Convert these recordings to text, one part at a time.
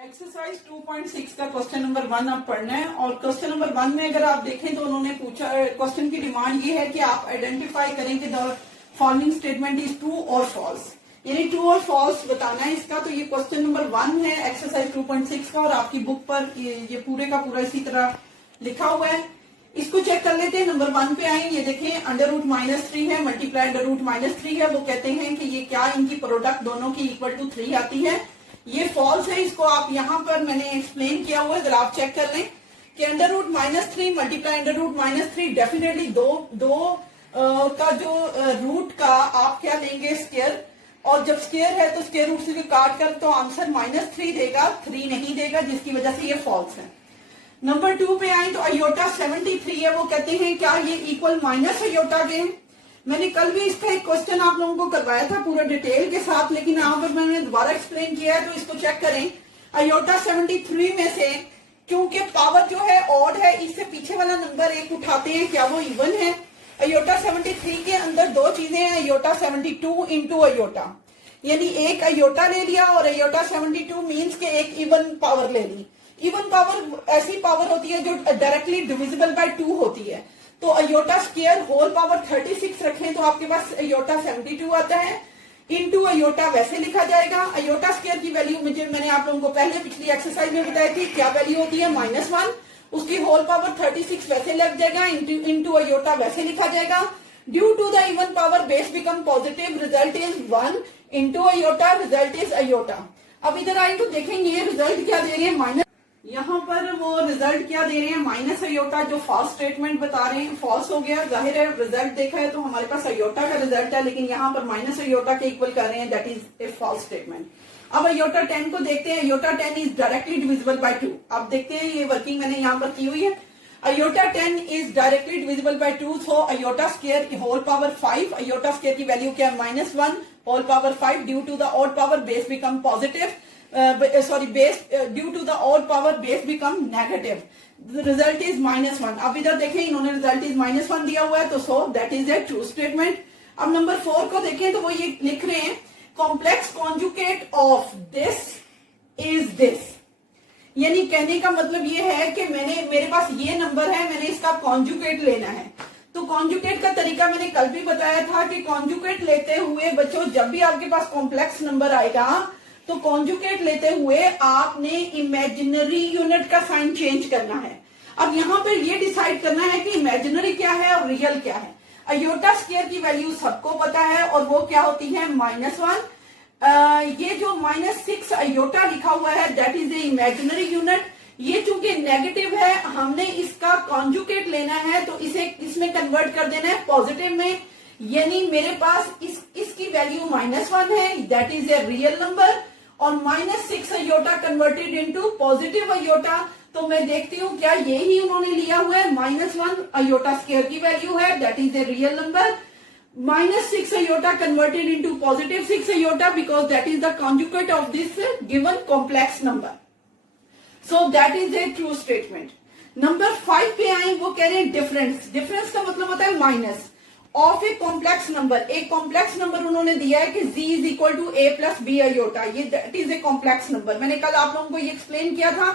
Exercise 2.6 का question number 1 आप पढ़ना है। और क्वेश्चन नंबर 1 में अगर आप देखें तो उन्होंने पूछा, क्वेश्चन की डिमांड ये है कि आप आइडेंटिफाई करें कि the following statement is true और फॉल्स, यानी ट्रू और फॉल्स बताना है इसका। तो ये क्वेश्चन नंबर 1 है एक्सरसाइज 2.6 का और आपकी बुक पर ये पूरे का पूरा इसी तरह लिखा हुआ है। इसको चेक कर लेते हैं। नंबर 1 पे आए, ये देखें अंडर रूट -3 है मल्टीप्लाई अंडर रूट -3 है। वो कहते हैं कि ये क्या, इनकी प्रोडक्ट दोनों की इक्वल टू 3 आती है। ये फॉल्स है। इसको आप यहाँ पर मैंने एक्सप्लेन किया हुआ है, जरा आप चेक कर लें कि under root -3 multiply under root -3 definitely दो का जो रूट का आप क्या लेंगे, स्क्वायर। और जब स्क्वायर है तो स्क्वायर रूट से काट कर तो आंसर -3 देगा, 3 नहीं देगा, जिसकी वजह से ये फॉल्स है। नंबर 2 पे आए तो अयोटा 73 है। वो कहते हैं क्या ये इक्वल माइनस अयोटा के हैं। मैंने कल भी इसका एक क्वेश्चन आप लोगों को करवाया था पूरा डिटेल के साथ, लेकिन यहाँ पर मैंने दोबारा एक्सप्लेन किया है, तो इसको चेक करें। अयोटा 73 में से क्योंकि पावर जो है ऑड है, इससे पीछे वाला नंबर एक उठाते हैं, क्या वो इवन है। अयोटा 73 के अंदर दो चीजें हैं, अयोटा 72 इंटू अयोटा, यानी एक अयोटा ले लिया और अयोटा 72 मीन्स के एक इवन पावर ले ली। इवन पावर ऐसी पावर होती है जो डायरेक्टली डिविजिबल बाय 2 होती है। तो अयोटा स्क्वायर होल पावर 36 रखें तो आपके पास अयोटा 72 आता है। इनटू अयोटा वैसे लिखा जाएगा। अयोटा स्क्वायर की वैल्यू मैंने आप लोगों को पहले पिछली एक्सरसाइज में बताई थी, क्या वैल्यू होती है -1। उसकी होल पावर 36 वैसे लग जाएगा, इनटू अयोटा वैसे लिखा जाएगा। Due to the even power base become positive, result is 1 into iota, result is iota. अब इधर आए तो देखेंगे ये रिजल्ट क्या दे रहे हैं, माइनस। यहाँ पर वो रिजल्ट क्या दे रहे हैं, माइनस अयोटा। जो फॉल्स स्टेटमेंट बता रहे हैं फॉल्स हो गया, जाहिर है रिजल्ट देखा है तो हमारे पास अयोटा का रिजल्ट है, लेकिन यहाँ पर माइनस अयोटा के इक्वल कर रहे हैं, that is a false statement. अब अयोटा 10 को देखते हैं। Iota 10 is directly divisible by 2। अब देखते हैं ये वर्किंग मैंने यहाँ पर की हुई है। Iota 10 is directly divisible by 2, so iota square whole power 5। Iota square की वैल्यू क्या है, -1 whole power 5। Due to the odd power base become positive, base due to the odd power base become negative, the result is -1। अब इधर देखें इन्होंने result is -1 दिया हुआ है, तो सो that is a true statement. अब नंबर 4 को देखें तो वो ये लिख रहे हैं complex conjugate of this is this, यानी कहने का मतलब ये है कि मेरे पास ये नंबर है, मैंने इसका कॉन्जुगेट लेना है। तो कॉन्जुगेट का तरीका मैंने कल भी बताया था कि कॉन्जुगेट लेते हुए बच्चों जब भी आपके पास कॉम्प्लेक्स नंबर आएगा तो कॉन्जुगेट लेते हुए आपने इमेजिनरी यूनिट का साइन चेंज करना है। अब यहाँ पर ये डिसाइड करना है कि इमेजिनरी क्या है और रियल क्या है। अयोटा स्क्वायर की वैल्यू सबको पता है और वो क्या होती है, -1। ये जो -6 अयोटा लिखा हुआ है that is A imaginary unit. ये चूंकि नेगेटिव है, हमने इसका कॉन्जुगेट लेना है तो इसे इसमें कन्वर्ट कर देना है पॉजिटिव में, यानी मेरे पास इसकी वैल्यू -1 है, that is a real number. और -6 iota converted into positive iota, तो मैं देखती हूँ क्या ये ही उन्होंने लिया हुआ है, -1 अयोटा स्क्वायर की वैल्यू है, that is a real number. -6 iota converted into positive 6 iota because that is the conjugate of this given complex number, so that is a true statement. Number 5 पे आए, वो कह रहे हैं डिफरेंस। डिफरेंस का मतलब होता है minus of a complex number. एक कॉम्प्लेक्स नंबर उन्होंने दिया है कि z is equal to a plus b iota, ये that is a complex number. मैंने कल आप लोगों को ये एक्सप्लेन किया था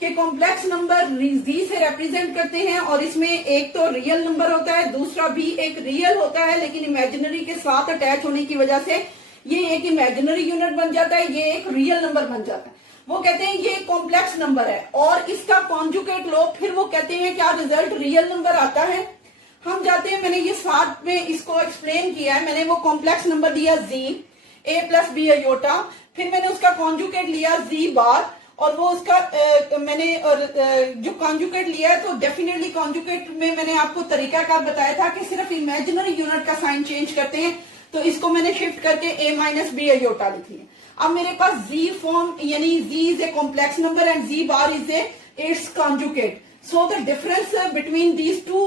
कि कॉम्प्लेक्स नंबर z से रिप्रेजेंट करते हैं और इसमें एक तो रियल नंबर होता है, दूसरा भी एक रियल होता है, लेकिन इमेजिनरी के साथ अटैच होने की वजह से ये एक इमेजिनरी यूनिट बन जाता है, ये एक रियल नंबर बन जाता है। वो कहते हैं ये कॉम्प्लेक्स नंबर है और इसका कॉन्जुगेट लो, फिर वो कहते हैं क्या रिजल्ट रियल नंबर आता है। हम जाते हैं, मैंने ये साथ में इसको एक्सप्लेन किया है। मैंने वो कॉम्प्लेक्स नंबर दिया z a plus b iota, फिर मैंने उसका कॉन्जुगेट लिया z बार और वो उसका मैंने जो कॉन्जुगेट लिया है तो डेफिनेटली कॉन्जुगेट में मैंने आपको तरीकाकार बताया था कि सिर्फ इमेजिनरी यूनिट का साइन चेंज करते हैं, तो इसको मैंने शिफ्ट करके a माइनस बी अयोटा लिख लिया। अब मेरे पास z फॉर्म, यानी z is a complex number and z bar is a it's conjugate. So the difference between these two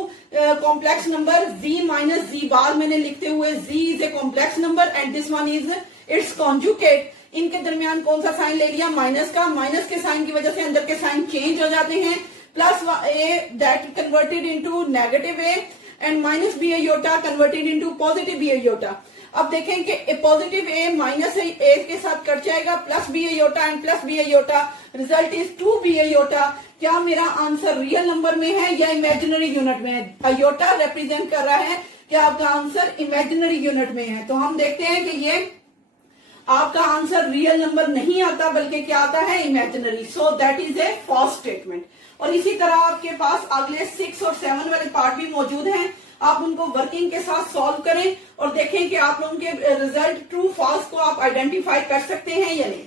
complex number z minus z bar मैंने लिखते हुए z is a complex number and this one is its conjugate। इनके दरमियान कौन सा sign ले लिया, minus का। माइनस के साइन की वजह से अंदर के साइन चेंज हो जाते हैं, plus a that converted into negative a and minus b iota converted into positive b iota. अब देखें कि पॉजिटिव ए माइनस ए के साथ कट जाएगा, plus b iota and plus b iota, result is 2b iota. क्या मेरा आंसर रियल नंबर में है या इमेजिनरी यूनिट में है? आयोटा रिप्रेजेंट कर रहा है कि आपका आंसर इमेजिनरी यूनिट में है. तो हम देखते हैं कि ये आपका आंसर रियल नंबर नहीं आता बल्कि क्या आता है? Imaginary. So that is a false statement. और इसी तरह आपके पास अगले 6 और 7 वाले पार्ट भी मौजूद हैं. आप उनको वर्किंग के साथ सॉल्व करें और देखें कि आप लोगों के रिजल्ट ट्रू फॉल्स को आप आइडेंटिफाई कर सकते हैं या नहीं.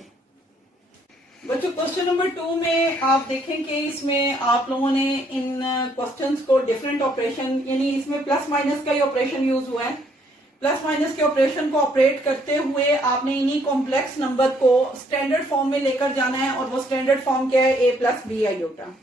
बच्चों क्वेश्चन नंबर 2 में आप देखें कि इसमें आप लोगों ने इन क्वेश्चंस को डिफरेंट ऑपरेशन, यानी इसमें प्लस माइनस का ही ऑपरेशन यूज हुआ है. प्लस माइनस के ऑपरेशन को ऑपरेट करते हुए आपने इन्हीं कॉम्प्लेक्स नंबर को स्टैंडर्ड फॉर्म में लेकर जाना है. और वो स्टैंडर्ड फॉर्म क्या है? ए प्लस बी आयोटा.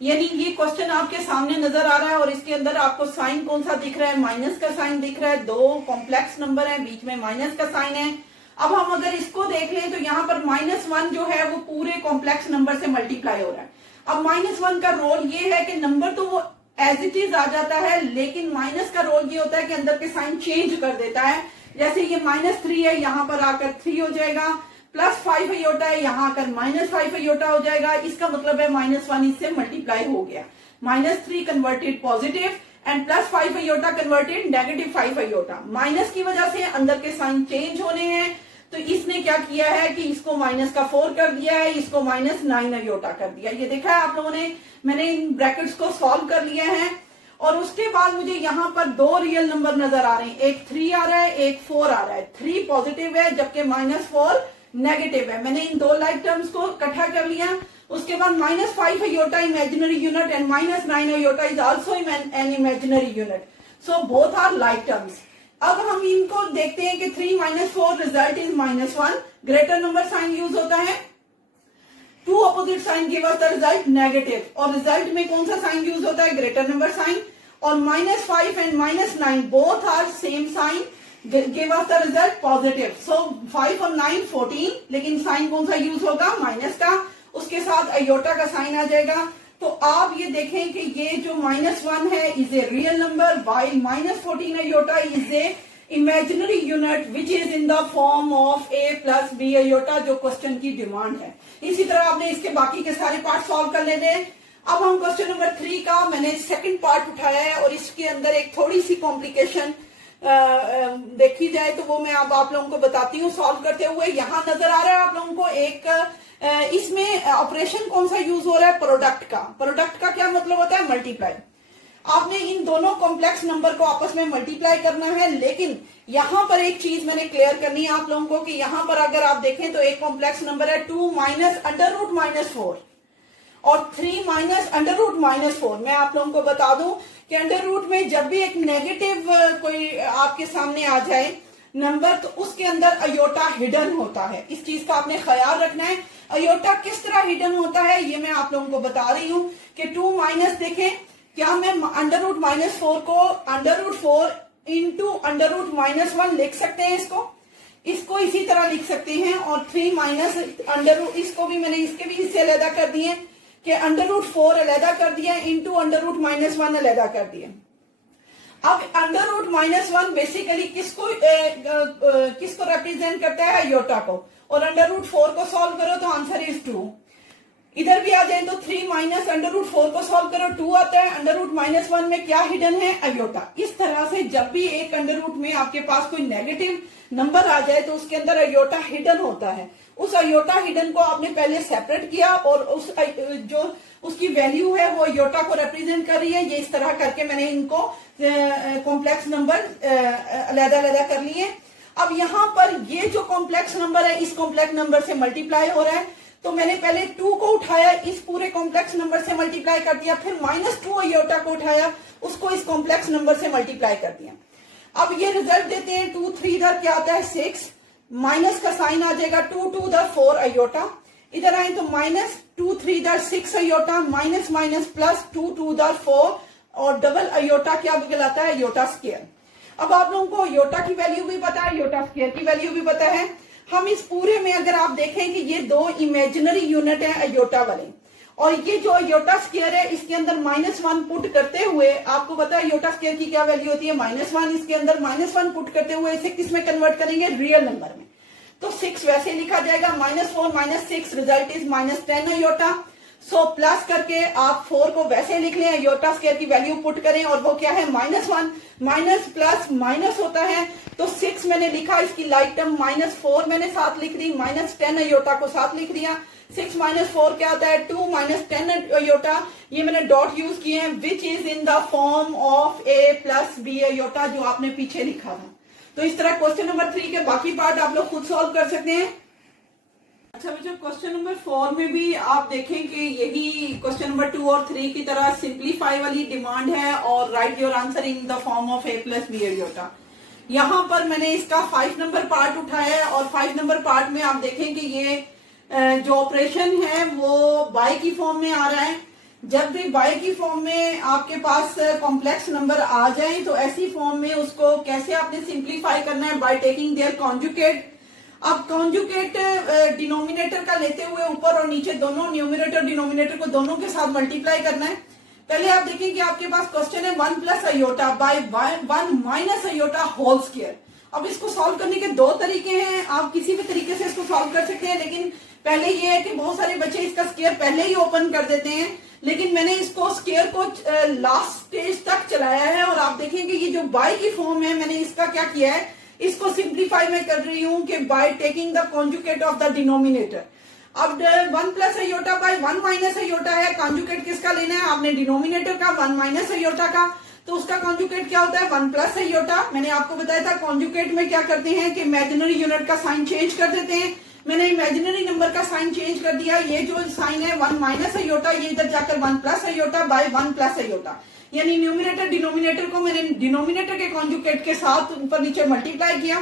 यानी ये क्वेश्चन आपके सामने नजर आ रहा है और इसके अंदर आपको साइन कौन सा दिख रहा है? माइनस का साइन दिख रहा है. 2 कॉम्प्लेक्स नंबर है, बीच में माइनस का साइन है. अब हम अगर इसको देख लें तो यहाँ पर -1 जो है वो पूरे कॉम्प्लेक्स नंबर से मल्टीप्लाई हो रहा है. अब -1 का रोल ये है कि नंबर तो वो एज इट इज आ जाता है, लेकिन माइनस का रोल ये होता है कि अंदर के साइन चेंज कर देता है. जैसे ये -3 है, यहाँ पर आकर 3 हो जाएगा. +5 आयोटा है, यहाँ आकर -5 आयोटा हो जाएगा. इसका मतलब है -1 इससे मल्टीप्लाई हो गया. -3 converted positive and +5 iota converted -5 iota. Minus की वजह से अंदर के साइन चेंज होने हैं. तो इसने क्या किया है कि इसको -4 कर दिया है, इसको -9 आयोटा कर दिया. ये देखा है आप लोगों ने, मैंने इन ब्रैकेट्स को सॉल्व कर लिया है. और उसके बाद मुझे यहाँ पर 2 रियल नंबर नजर आ रहे हैं. एक 3 आ रहा है, एक 4 आ रहा है. 3 पॉजिटिव है जबकि -4 नेगेटिव है. मैंने इन 2 लाइक टर्म्स को इकट्ठा कर लिया. उसके बाद -5 iota imaginary unit and -9 iota is also an imaginary unit. So both are like terms. अब हम इनको देखते हैं कि 3 - 4 result is -1. Greater number sign use होता है. 2 opposite sign give us the result negative. और रिजल्ट में कौन सा साइन यूज होता है? Greater number sign. और -5 and -9 both are same sign give us the result positive. सो 5 और 9 14, लेकिन साइन कौन सा यूज होगा? माइनस का. उसके साथ आयोटा का साइन आ जाएगा. तो आप ये देखें कि ये जो -1 है is a real number, while -14 iota is a imaginary unit which is in the form of a plus b iota, जो क्वेश्चन की डिमांड है. इसी तरह आपने इसके बाकी के सारे पार्ट सॉल्व कर लेने. अब हम क्वेश्चन नंबर 3 का मैंने सेकंड पार्ट उठाया है और इसके अंदर एक थोड़ी सी कॉम्प्लिकेशन देखी जाए तो वो मैं अब आप लोगों को बताती हूँ सॉल्व करते हुए. यहाँ नजर आ रहा है आप लोगों को एक इसमें ऑपरेशन कौन सा यूज हो रहा है? प्रोडक्ट का. प्रोडक्ट का क्या मतलब होता है? मल्टीप्लाई. आपने इन दोनों कॉम्प्लेक्स नंबर को आपस में मल्टीप्लाई करना है. लेकिन यहाँ पर एक चीज मैंने क्लियर करनी है आप लोगों को कि यहाँ पर अगर आप देखें तो एक कॉम्प्लेक्स नंबर है 2 - √-4 और 3 - √-4. मैं आप लोगों को बता दूं कि अंडर रूट में जब भी एक नेगेटिव कोई आपके सामने आ जाए नंबर तो उसके अंदर आयोटा हिडन होता है. इस चीज का आपने ख्याल रखना है. आयोटा किस तरह हिडन होता है ये मैं आप लोगों को बता रही हूँ कि 2 माइनस देखें, क्या मैं √-4 को √4 इंटू √-1 लिख सकते हैं? इसको इसी तरह लिख सकते हैं. और 3 माइनस इसको भी मैंने इसके भी हिस्से अलग कर दिए कि √4 अलग कर दिया इंटू √-1 अलग कर दिए. अब √-1 बेसिकली किसको रिप्रेजेंट करता है? आयोटा को. और √4 को सॉल्व करो तो आंसर इज 2. इधर भी आ जाए तो 3 माइनस √4 को सॉल्व करो 2 आता है. √-1 में क्या हिडन है? आयोटा. इस तरह से जब भी एक अंडर रूट में आपके पास कोई नेगेटिव नंबर आ जाए तो उसके अंदर आयोटा हिडन होता है. उस आयोटा हिडन को आपने पहले सेपरेट किया और जो उसकी वैल्यू है वो आयोटा को रिप्रेजेंट कर रही है. ये इस तरह करके मैंने इनको कॉम्प्लेक्स नंबर अलग कर लिए. अब यहाँ पर ये जो कॉम्प्लेक्स नंबर है इस कॉम्प्लेक्स नंबर से मल्टीप्लाई हो रहा है. तो मैंने पहले 2 को उठाया, इस पूरे कॉम्प्लेक्स नंबर से मल्टीप्लाई कर दिया. फिर -2 आयोटा को उठाया, उसको इस कॉम्प्लेक्स नंबर से मल्टीप्लाई कर दिया. अब ये रिजल्ट देते हैं 2 3 इधर क्या आता है? 6. माइनस का साइन आ जाएगा 2 2 द 4 आयोटा. इधर आए तो -2 3 इधर 6 आयोटा माइनस प्लस 2 2 द 4 और डबल आयोटा क्या कहलाता है? Iota square. अब आप लोगों को आयोटा की वैल्यू भी पता है, आयोटा स्क्वायर की वैल्यू भी पता है. हम इस पूरे में अगर आप देखें कि ये 2 इमेजिनरी यूनिट है आयोटा वाले और ये जो अयोटा स्क्वायर है इसके अंदर -1 पुट करते हुए, आपको पता है अयोटा स्क्वायर की क्या वैल्यू होती है, -1, इसके अंदर -1 पुट करते हुए इसे किस में कन्वर्ट करेंगे, रियल नंबर में। तो 6 वैसे लिखा जाएगा, -4 -6 result is -10 iota. So plus करके आप 4 को वैसे लिख लें, अयोटा स्क्वायर की वैल्यू पुट करें और वो क्या है, -1, माइनस प्लस माइनस होता है। तो 6 मैंने लिखा, इसकी लाइक टर्म -4 मैंने साथ लिख दी, -10 अयोटा को साथ लिख दिया। 6 - 4 क्या आता है, 2 - 10 अयोटा। ये मैंने डॉट यूज किए हैं, which is in the form of A + B iota, जो आपने पीछे लिखा था। तो इस तरह क्वेश्चन नंबर 3 के बाकी पार्ट आप लोग खुद सॉल्व कर सकते हैं। अच्छा बच्चों, क्वेश्चन नंबर 4 में भी आप देखें कि यही क्वेश्चन नंबर 2 और 3 की तरह सिंप्लीफाई वाली डिमांड है और write your answer in the form of A + B iota. यहाँ पर मैंने इसका 5 नंबर पार्ट उठाया है और 5 नंबर पार्ट में आप देखें कि ये जो ऑपरेशन है वो बाय की फॉर्म में आ रहा है। जब भी बाय की फॉर्म में आपके पास कॉम्प्लेक्स नंबर आ जाए तो ऐसी फॉर्म में उसको कैसे आपने सिंप्लीफाई करना है, बाय टेकिंग देयर कॉन्जुगेट। अब कॉन्जुगेट डिनोमिनेटर का लेते हुए ऊपर और नीचे दोनों न्यूमरेटर डिनोमिनेटर को दोनों के साथ मल्टीप्लाई करना है। पहले आप देखें कि आपके पास क्वेश्चन है 1 + iota by 1 - iota whole square. अब इसको सॉल्व करने के 2 तरीके हैं, आप किसी भी तरीके से इसको सॉल्व कर सकते हैं, लेकिन पहले ये है कि बहुत सारे बच्चे इसका स्क्वायर पहले ही ओपन कर देते हैं, लेकिन मैंने इसको स्क्वायर को लास्ट स्टेज तक चलाया है और आप देखेंगे ये जो बाय की फॉर्म है मैंने इसका क्या किया है, इसको सिंप्लीफाई मैं कर रही हूं कि by taking the conjugate of the denominator. अब 1 + अयोटा बाय 1 - अयोटा है, कॉन्जुगेट किसका लेना है, आपने डिनोमिनेटर का 1 - अयोटा का, तो उसका कॉन्जुगेट क्या होता है 1 + अयोटा। मैंने आपको बताया था कॉन्जुगेट में क्या करते हैं कि इमेजिनरी यूनिट का साइन चेंज कर देते हैं। मैंने इमेजिनरी नंबर का साइन चेंज कर दिया, ये जो साइन है 1 - अयोटा, ये इधर जाकर 1 + अयोटा बाय 1 + अयोटा, यानी न्यूमिनेटर डिनोमिनेटर को मैंने डिनोमिनेटर के कॉन्जुगेट के साथ ऊपर नीचे मल्टीप्लाई किया।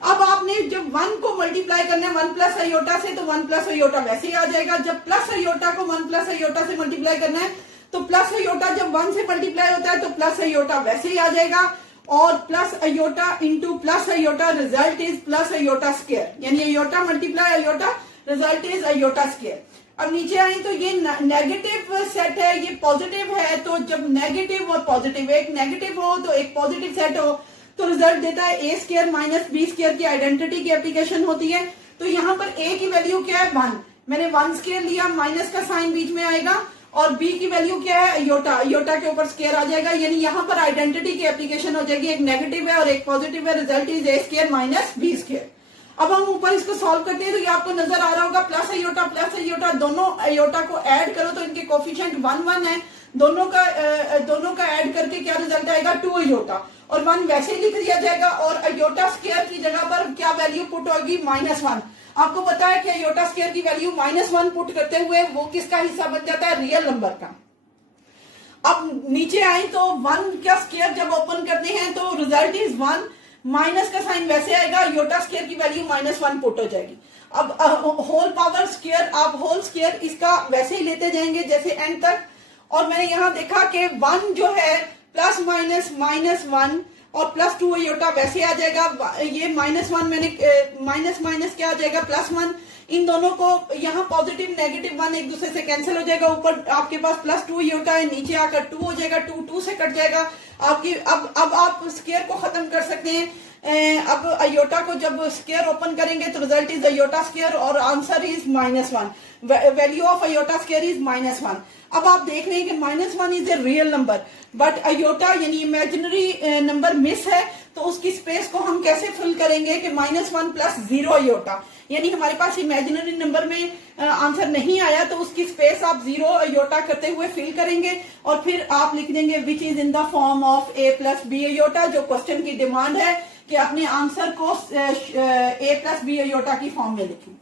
अब आपने जब 1 को मल्टीप्लाई करना है 1 + अयोटा से, तो 1 + अयोटा वैसे ही आ जाएगा। जब प्लस अयोटा को 1 + अयोटा से मल्टीप्लाई करना है तो प्लस अयोटा जब 1 से मल्टीप्लाई होता है तो प्लस अयोटा वैसे ही आ जाएगा, और plus iota into plus iota result is plus iota square, यानी iota multiply iota result is iota square. अब नीचे आए तो ये नेगेटिव सेट है, ये पॉजिटिव है, तो जब नेगेटिव और पॉजिटिव, एक नेगेटिव हो तो एक पॉजिटिव सेट हो, तो रिजल्ट देता है A² - B² की आइडेंटिटी की एप्लीकेशन होती है। तो यहाँ पर A की वैल्यू क्या है 1, मैंने 1² लिया, माइनस का साइन बीच में आएगा, और B की वैल्यू क्या है अयोटा, अयोटा के ऊपर स्क्वायर आ जाएगा, यानी यहाँ पर आइडेंटिटी की एप्लीकेशन हो जाएगी, एक नेगेटिव है और एक पॉजिटिव है, रिजल्ट इज A² - B²। अब हम ऊपर इसको सॉल्व करते हैं तो ये आपको नजर आ रहा होगा प्लस अयोटा दोनों अयोटा को ऐड करो तो इनके कोफिशिएंट 1 1 है, दोनों का ऐड करके क्या रिजल्ट आएगा 2 अयोटा, और 1 वैसे ही लिख दिया जाएगा, और अयोटा स्क्वायर की जगह पर क्या वैल्यू पुट होगी -1। आपको पता है कि अयोटा स्क्वायर की वैल्यू -1 पुट करते हुए वो किसका हिस्सा बन जाता है, रियल नंबर का। अब नीचे आए तो 1 का स्क्वायर जब ओपन करते हैं तो रिजल्ट इज 1, माइनस का साइन वैसे आएगा, अयोटा स्क्वायर की वैल्यू -1 पुट हो जाएगी। अब होल पावर स्क्वायर, आप होल स्क्वायर इसका वैसे ही लेते जाएंगे जैसे एंड तक, और मैंने यहां देखा कि 1 जो है प्लस माइनस -1 और +2 अयोटा वैसे आ जाएगा, ये -1 मैंने माइनस क्या आ जाएगा +1, इन दोनों को यहाँ पॉजिटिव नेगेटिव 1 एक दूसरे से कैंसिल हो जाएगा, ऊपर आपके पास +2 अयोटा है, नीचे आकर 2 हो जाएगा, 2 से कट जाएगा आपकी। अब आप स्क्वायर को खत्म कर सकते हैं। अब अयोटा को जब स्क्वायर ओपन करेंगे तो रिजल्ट इज अयोटा स्क्वायर और answer is -1, value of iota square is -1। अब आप देख रहे हैं कि -1 is a real number, but iota यानी इमेजिनरी नंबर मिस है, तो उसकी स्पेस को हम कैसे फिल करेंगे कि -1 + 0 अयोटा, यानी हमारे पास इमेजिनरी नंबर में आंसर नहीं आया तो उसकी स्पेस आप 0 अयोटा करते हुए फिल करेंगे, और फिर आप लिख देंगे which is in the form of A + B iota, जो क्वेश्चन की डिमांड है कि अपने आंसर को A + B अयोटा की फॉर्म में लिखें।